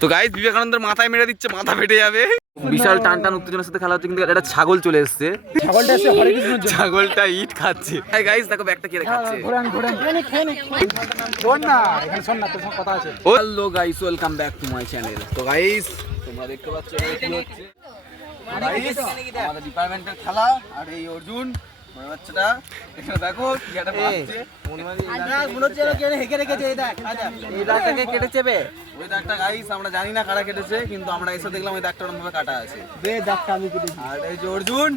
তো গাইস বিবেকানন্দের মাথায় মেরে দিচ্ছে, মাথা ফেটে যাবে। বিশাল টান টান উত্তেজনার সাথে খেলা হচ্ছে, কিন্তু একটা ছাগল চলে এসেছে। ছাগলটা ইট খাচ্ছে। হাই গাইস দেখো ব্যাগটা কি খাচ্ছে। Hello guys, welcome back to my channel. তো গাইস তোমরা দেখতে পাচ্ছ কি হচ্ছে। গাইস আমাদের ডিপার্টমেন্টের খেলা, আর এই অর্জুন বড় বাচ্চাটা এখানে দেখো কি একটা বাচ্চা মনে হচ্ছে কেন হেগে রেখেছে। এই দেখ এই দাগটাকে কেটেছে বে, ওই দাগটা গাইস আমরা জানি না কারা কেটেছে, কিন্তু আমরা এসে দেখলাম ওই দাগটা ওরকম ভাবে কাটা আছে। বে দাগটা আমি কেটেছি। আর এই যে Arjun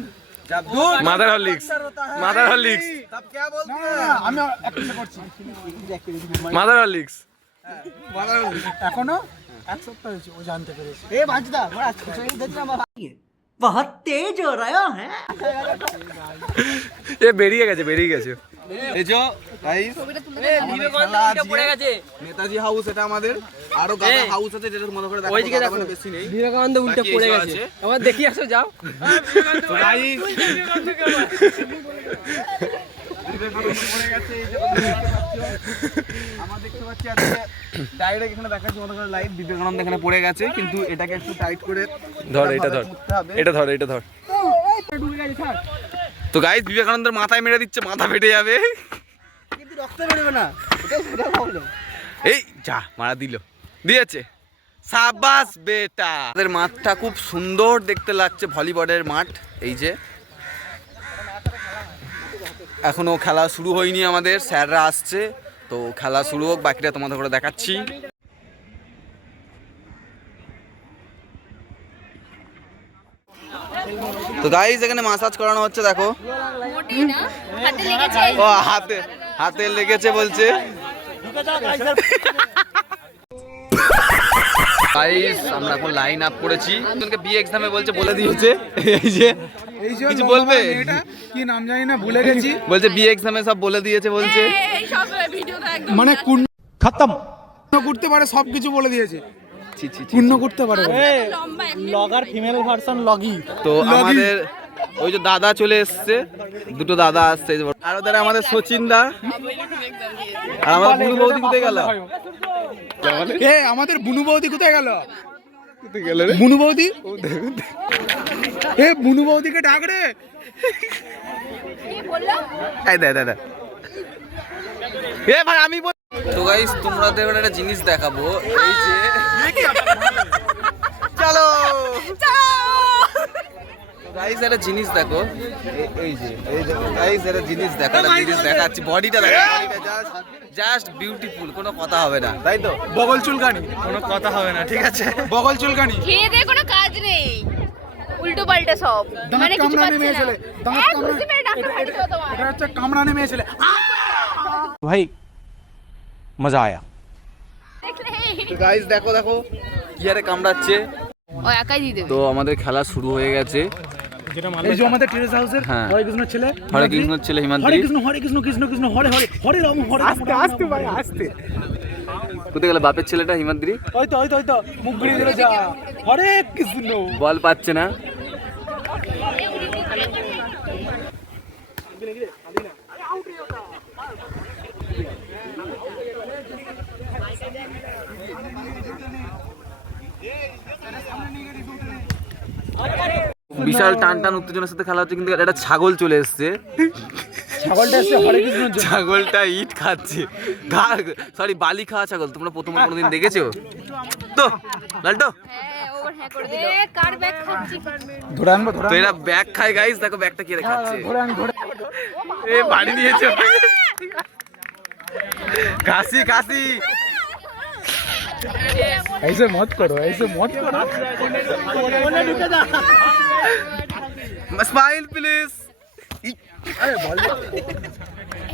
mother Horlicks, mother Horlicks তব क्या बोलते हैं, আমি একটা করছি মাদার হরলিক্স, মাদার হরলিক্স এখনো এক সপ্তাহ হয়েছে ও জানতে পেরেছে। এ বাঁচদা বড় ছোট দেখলাম बहुत तेज हो रहा है। ये বেরিয়ে গেছে। এই যে গাইস বিবেকানন্দ পড়ে গেছে, নেতাজি হাউস এটা আমাদের। আরো গাদা হাউস আছে যেটা মনে করে দেখো, ওইদিকে দেখো বেশি নেই। বিবেকানন্দ উল্টে পড়ে গেছে, আমরা দেখি আসো যাও। তো গাইস বিবেকানন্দ পড়ে গেছে, এই যে আমরা দেখতে পাচ্ছি আজকে ডাইরেক্ট এখানে দেখাচ্ছি মতো করে লাইভ। বিবেকানন্দ এখানে পড়ে গেছে, কিন্তু এটাকে একটু টাইট করে ধর, এটা ধর। তো গাইস বিবেকানন্দের মাথায় মেরে দিচ্ছে, মাথা ফেটে যাবে, কিন্তু রক্ত বেরোবে না। এই যা মারা দিয়েছে। সাবাস বেটা। আমাদের মাঠটা খুব সুন্দর দেখতে লাগছে, ভলিবলের মাঠ। এই যে এখনো খেলা শুরু হয়নি আমাদের, স্যাররা আসছে, তো খেলা শুরু হোক, বাকিটা তোমাদের করে দেখাচ্ছি। তো গাইস এখানে মাসাজ করানো হচ্ছে, দেখো ও হাতে লেগেছে বলছে। গাইস আমরা এখন লাইন আপ করেছি, বিয়ে এক্সামে বলছে বলে দিয়েছে। এই যে কিছু বলবে, কি নাম জানি না, ভুলে গেছি। বলছে বিয়ে এক্সামে সব বলে দিয়েছে, বলছে মানে খতম করতে পারে, সবকিছু বলে দিয়েছে। পূর্ণ করতে পারে লগর ফিমেল ভার্সন লগি। তো আমাদের ওই যে দাদা চলে এসছে, দুটো দাদা আসছে। আর ওদের আমাদের সচিন দা, আর আমাদের বুনু বৌদি কোথায় গেল? আমাদের বুনু বৌদি কোথায় গেল? বুনু বৌদি, বুনু বৌদিকে ডাক রে। দাদা ভাই আমি। তো গাইস তোমাদের একটা জিনিস দেখাবো, এই যে চলো গাইস একটা জিনিস দেখো, এই যে গাইস একটা জিনিস দেখো, একটা জিনিস দেখাচ্ছি। বডিটা দেখো, জাস্ট বিউটিফুল, কোনো কথা হবে না, তাই তো? বগল চুলকানি, কোনো কথা হবে না, ঠিক আছে? বগল চুলকানি খেয়ে দিয়ে কোনো কাজ নেই, উল্টো পাল্টা সব। মানে কিছু পাচ্ছে না, এটা হচ্ছে কামড়ানি মেয়ে ছেলে। ভাই মজা আয়া। তো গাইস দেখো কি আরে কামড়াচ্ছে, ও একাই দিয়ে দেবে। তো আমাদের খেলা শুরু হয়ে গেছে। এই যে আমাদের টেরেস হাউসের হরে কৃষ্ণের ছেলে, হিমাদ্রি। হরে কৃষ্ণ কৃষ্ণ কৃষ্ণ হরে হরে হরে রাম হরে। আস্তে ভাই আস্তে। কোথায় গেল বাপের ছেলেটা হিমাদ্রি? ওই তো মুখ ঘুরিয়ে দিল, যা হরে কৃষ্ণ। বল পাচ্ছে না। বিশাল টান টান উত্তেজনার সাথে খেলা হচ্ছে, কিন্তু একটা ছাগল চলে এসছে। ছাগলটা ইট খাচ্ছে, সরি বালি খাওয়া ছাগল। তোমরা প্রথম কোনোদিন দেখেছো তো? লালটো তো এরা ব্যাগ খায় গাইস, দেখো ব্যাগটা কি খাচ্ছে। এ বাড়ি দিয়েছে, কাশি। ऐसे मत करो। Smile please.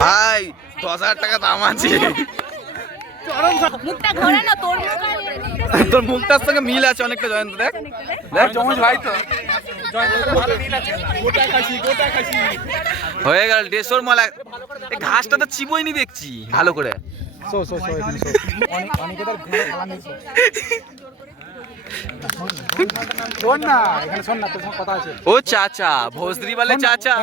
ভাই 10,000 টাকা দাম আছে। তোর মুখটার সঙ্গে মিল আছে অনেকটা, জয়ন্ত। দেখ চমচ ভাই, তো হয়ে গেল 150 মালা। এই ঘাসটা তো চিবোইনি দেখছি ভালো করে। ও চাচা, ভোজরি वाले চাচা।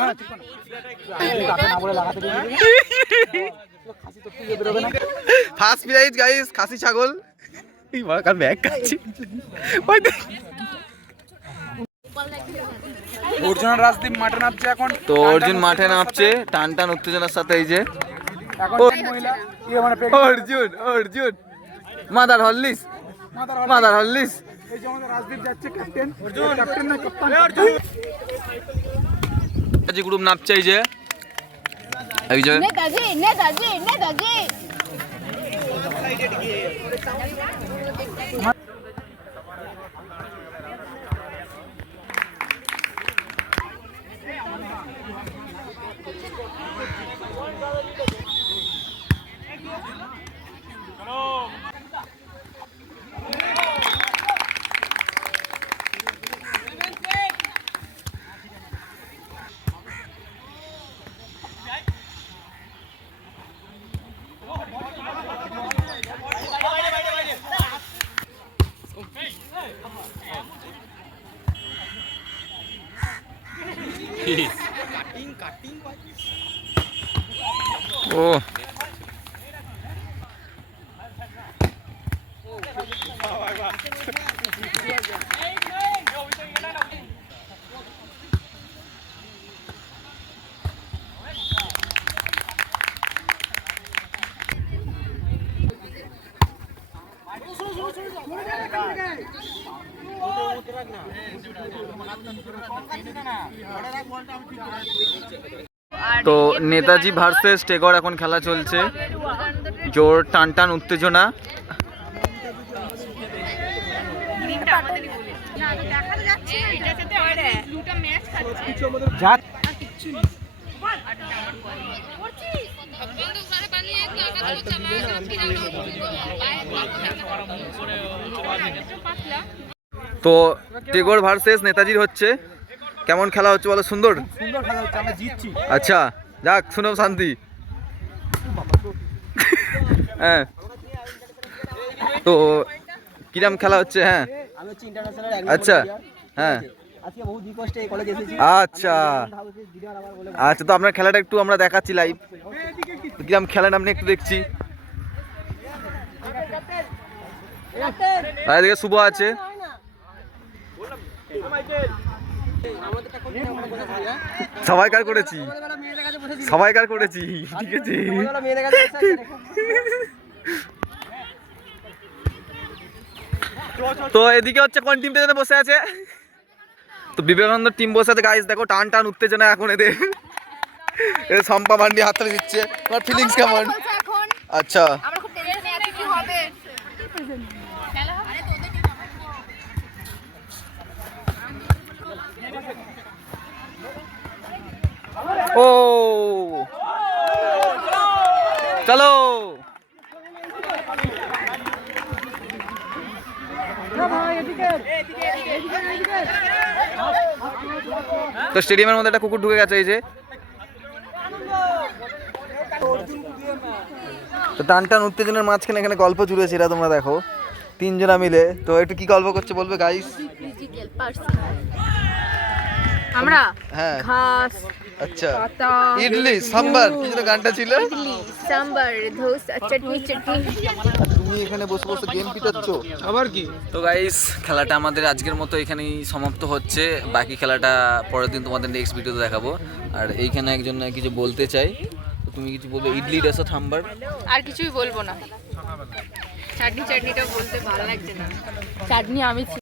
ফার্স্ট প্রাইজ গাইস খাসি ছাগল। এই বড় কার ব্যাগ খাচ্ছি ওই দেখ। অর্জুন আর রাজদীপ মাঠে নামছে এখন। তো অর্জুন মাঠে নামছে টান টান উত্তেজনার সাথে। এই যে এখন মহিলা মানে অর্জুন মাদার হল্লিস মাদার হল্লিস। এই যে আমাদের রাজদীপ যাচ্ছে ক্যাপ্টেন। ক্যাপ্টেন না কাপ্তান। গ্রুপ নামছে এই যে নেতাজি নেতাজি নেতাজি। ও তো নেতাজি ভার্সেস টেগর এখন খেলা চলছে। জোর টান টান উত্তেজনা। তো টেগর ভার্সেস নেতাজির হচ্ছে। কেমন খেলা হচ্ছে বলো? সুন্দর সুন্দর খেলা হচ্ছে, আমরা জিতছি। আচ্ছা যাক শুনো শান্তি। হ্যাঁ তো কিরম খেলা হচ্ছে? হ্যাঁ আমি হচ্ছে ইন্টারন্যাশনাল আচ্ছা হ্যাঁ আজকে বহুত রিকোয়েস্টে এই কলেজ এসেছি। আচ্ছা আচ্ছা তো আপনার খেলাটা একটু আমরা দেখাচ্ছি লাইভ। কিরম খেলেন আপনি একটু দেখছি। আর এদিকে শুভ আছে। সবাইকার করেছি সবাইকার করেছি ঠিক আছে। তো এদিকে হচ্ছে কোন টিমটা যেন বসে আছে? তো বিবেকানন্দ টিম বসে আছে গাইস। দেখো টান টান উত্তেজনা এখন এদের। সম্পা মান্ডি হাততালি দিচ্ছে। তোমার ফিলিংস কেমন? এখন আচ্ছা আমরা খুব টেনশনে আছি কি হবে। খেলা হবে ও চলো। তো স্টেডিয়ামের মধ্যে একটা কুকুর ঢুকে গেছে এই যে। তো টান টান উত্তেজনার মাঝখানে এখানে গল্প জুড়েছে এরা, তোমরা দেখো তিনজনা মিলে। তো একটু কি গল্প করছে বলবে গাইস? আমরা হ্যাঁ ঘাস আচ্ছা পাতা ইডলি সাম্বার কি যেন গানটা ছিল। ইডলি সাম্বার ধোসা চাটনি চাটনি। তুমি এখানে বসে বসে গেম পিটাচ্ছ আবার কি? তো গাইস খেলাটা আমাদের আজকের মতো এখানেই সমাপ্ত হচ্ছে। বাকি খেলাটা পরের দিন তোমাদের নেক্সট ভিডিওতে দেখাবো। আর এইখানে একজন কিছু বলতে চাই। তো তুমি কিছু বলবে? ইডলি ডেসা সাম্বার আর কিছুই বলবো না। চাটনি চাটনিটা বলতে ভালো লাগছে না। চাটনি আমি